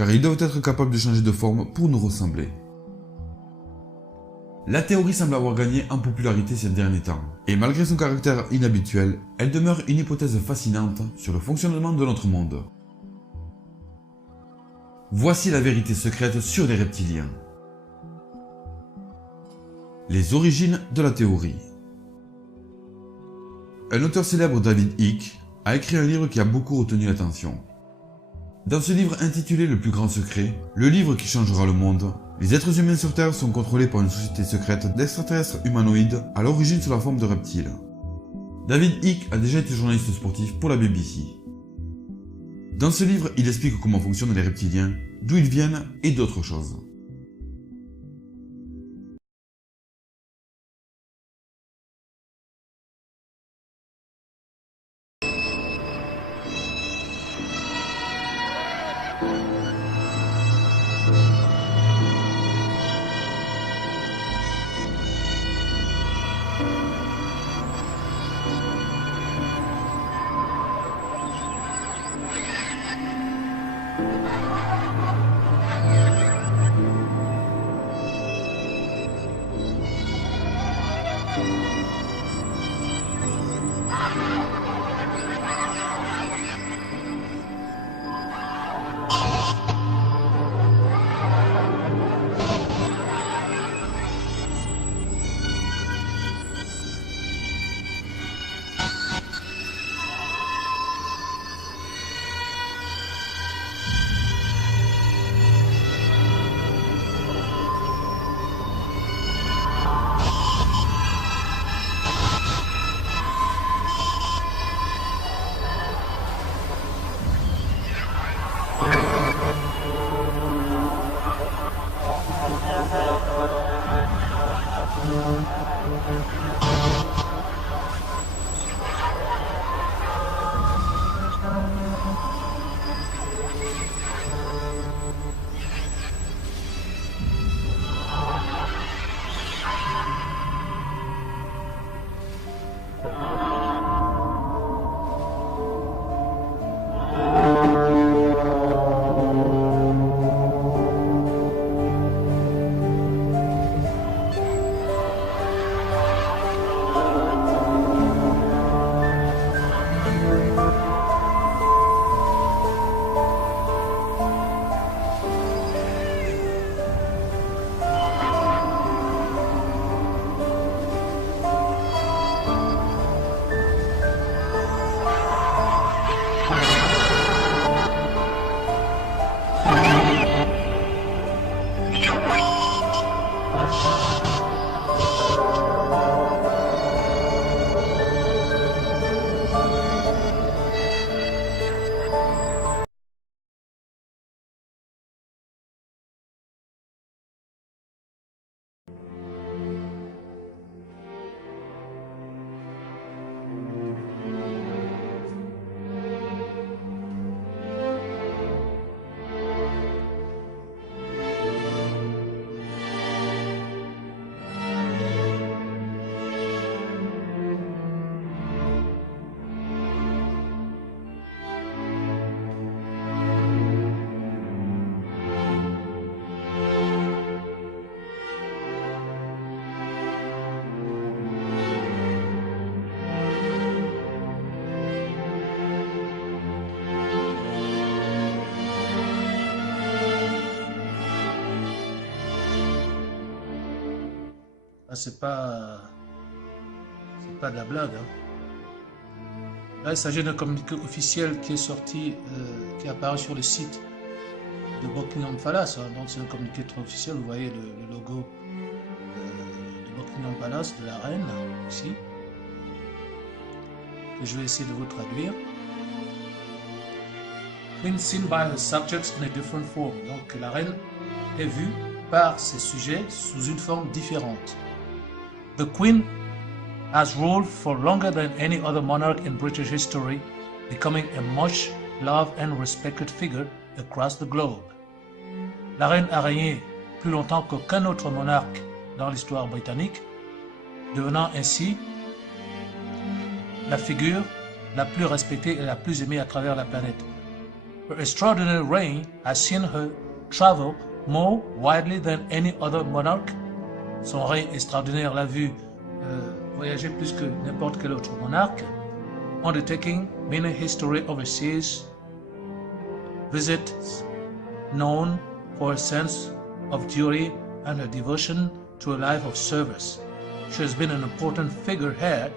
car ils doivent être capables de changer de forme pour nous ressembler. La théorie semble avoir gagné en popularité ces derniers temps, et malgré son caractère inhabituel, elle demeure une hypothèse fascinante sur le fonctionnement de notre monde. Voici la vérité secrète sur les reptiliens. Les origines de la théorie. Un auteur célèbre, David Icke, a écrit un livre qui a beaucoup retenu l'attention. Dans ce livre intitulé Le plus grand secret, le livre qui changera le monde, les êtres humains sur Terre sont contrôlés par une société secrète d'extraterrestres humanoïdes à l'origine sous la forme de reptiles. David Icke a déjà été journaliste sportif pour la BBC. Dans ce livre, il explique comment fonctionnent les reptiliens, d'où ils viennent et d'autres choses. Là, c'est pas de la blague, hein. Là, il s'agit d'un communiqué officiel qui est sorti, qui apparaît sur le site de Buckingham Palace, hein. Donc, c'est un communiqué très officiel. Vous voyez le logo de Buckingham Palace, de la reine, ici. Que je vais essayer de vous traduire. Queen seen by her subjects in a different form. Donc, la reine est vue par ses sujets sous une forme différente. The Queen has ruled for longer than any other monarch in British history, becoming a much loved and respected figure across the globe. La reine a régné plus longtemps qu'aucun autre monarque dans l'histoire britannique, devenant ainsi la figure la plus respectée et la plus aimée à travers la planète. Her extraordinary reign has seen her travel more widely than any other monarch. Son règne extraordinaire l'a vu voyager plus que n'importe quel autre monarque, undertaking many history overseas visits, known for her sense of duty and her devotion to a life of service. She has been an important figurehead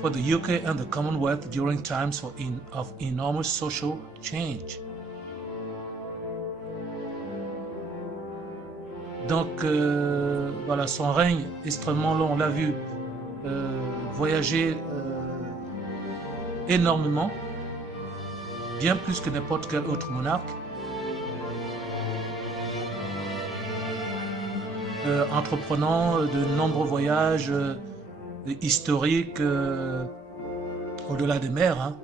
for the UK and the Commonwealth during times of enormous social change. Donc, voilà, son règne extrêmement long, on l'a vu voyager énormément, bien plus que n'importe quel autre monarque, entreprenant de nombreux voyages historiques au-delà des mers, hein,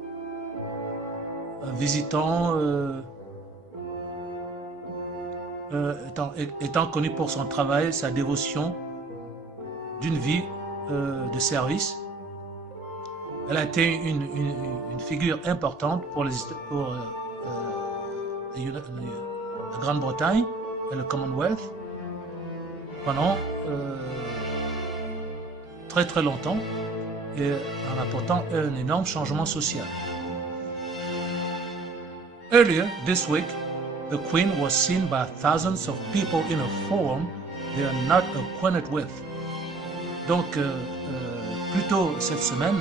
visitant, étant connu pour son travail, sa dévotion d'une vie de service. Elle a été une figure importante pour la Grande-Bretagne et le Commonwealth pendant très très longtemps et en apportant un énorme changement social. Earlier this week, the Queen was seen by thousands of people in a forum they are not acquainted with. Donc, plus tôt cette semaine,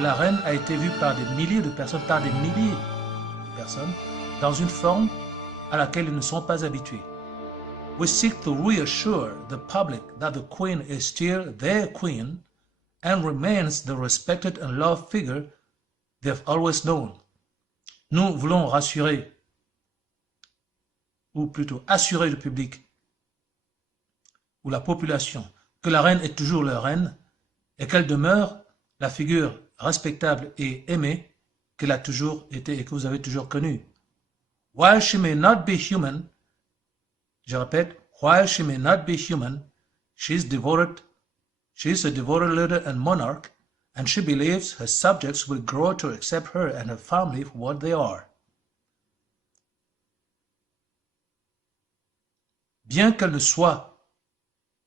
la reine a été vue par des milliers de personnes, dans une forme à laquelle ils ne sont pas habitués. We seek to reassure the public that the Queen is still their Queen and remains the respected and loved figure they've always known. Nous voulons rassurer, ou plutôt assurer le public ou la population que la reine est toujours leur reine et qu'elle demeure la figure respectable et aimée qu'elle a toujours été et que vous avez toujours connue. While she may not be human, je répète, while she may not be human, she is a devoted leader and monarch, and she believes her subjects will grow to accept her and her family for what they are. Bien qu'elle ne soit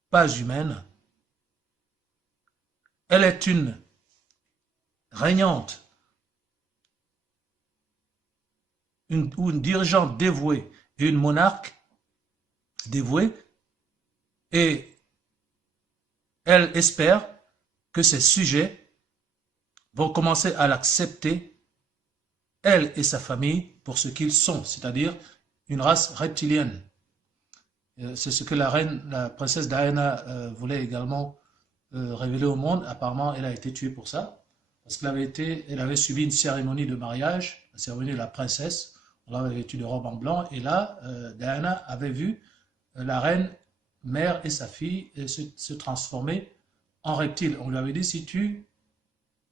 pas humaine, elle est une régnante, ou une dirigeante dévouée et une monarque dévouée, et elle espère que ses sujets vont commencer à l'accepter, elle et sa famille, pour ce qu'ils sont, c'est-à-dire une race reptilienne. C'est ce que la princesse Diana voulait également révéler au monde. Apparemment, elle a été tuée pour ça, parce qu'elle avait subi une cérémonie de mariage, la cérémonie de la princesse. On l'avait vêtue de robe en blanc, et là, Diana avait vu la reine mère et sa fille se transformer en reptile. On lui avait dit, si tu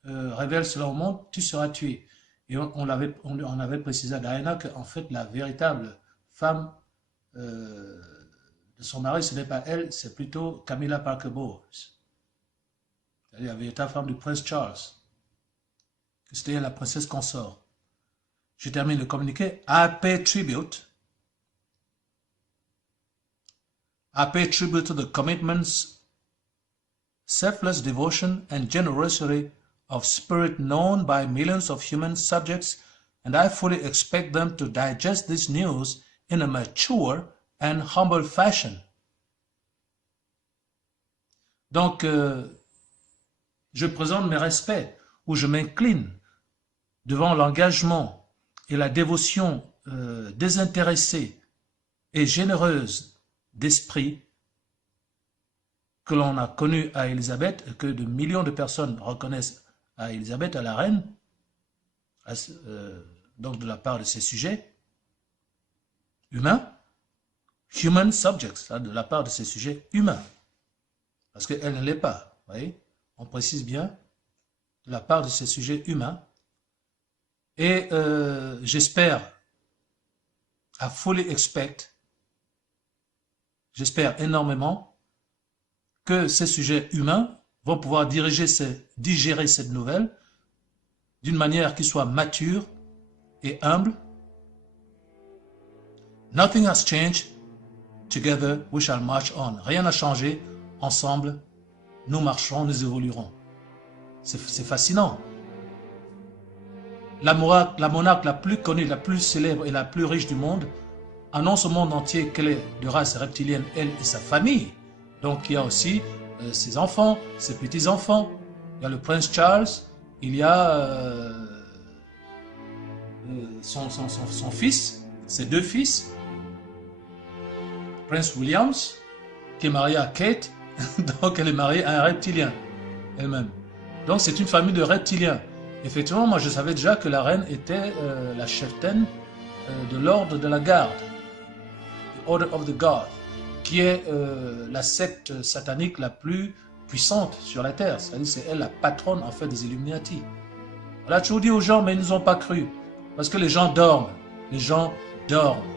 révèles cela au monde, tu seras tué. Et on avait précisé à Diana qu'en fait, la véritable femme de son mari, ce n'est pas elle, c'est plutôt Camilla Parker Bowles, c'est-à-dire la véritable femme du prince Charles, que c'était la princesse consort. Je termine le communiqué. I pay tribute to the commitments, selfless devotion, and generosity of spirit known by millions of human subjects, and I fully expect them to digest this news in a mature and humble fashion. Donc, je présente mes respects, ou je m'incline devant l'engagement et la dévotion désintéressée et généreuse d'esprit que l'on a connu à Élisabeth, et que de millions de personnes reconnaissent à Élisabeth, à la reine, donc de la part de ses sujets humains, human subjects, de la part de ses sujets humains, parce qu'elle ne l'est pas, vous voyez, on précise bien, de la part de ses sujets humains, et j'espère, I fully expect, j'espère énormément que ces sujets humains vont pouvoir digérer cette nouvelle d'une manière qui soit mature et humble. Nothing has changed. Together we shall march on. Rien n'a changé. Ensemble, nous marcherons, nous évoluerons. C'est fascinant. La monarque la plus connue, la plus célèbre et la plus riche du monde annonce au monde entier qu'elle est de race reptilienne, elle et sa famille. Donc il y a aussi ses enfants, ses petits-enfants. Il y a le prince Charles, il y a son fils, ses 2 fils. Prince Williams, qui est marié à Kate, donc elle est mariée à un reptilien elle-même. Donc c'est une famille de reptiliens. Effectivement, moi je savais déjà que la reine était la cheftaine de l'ordre de la garde, the Order of the Guard, qui est la secte satanique la plus puissante sur la terre. C'est-à-dire c'est elle la patronne en fait des Illuminati. Elle a toujours dit aux gens, mais ils ne nous ont pas cru. Parce que les gens dorment. Les gens dorment.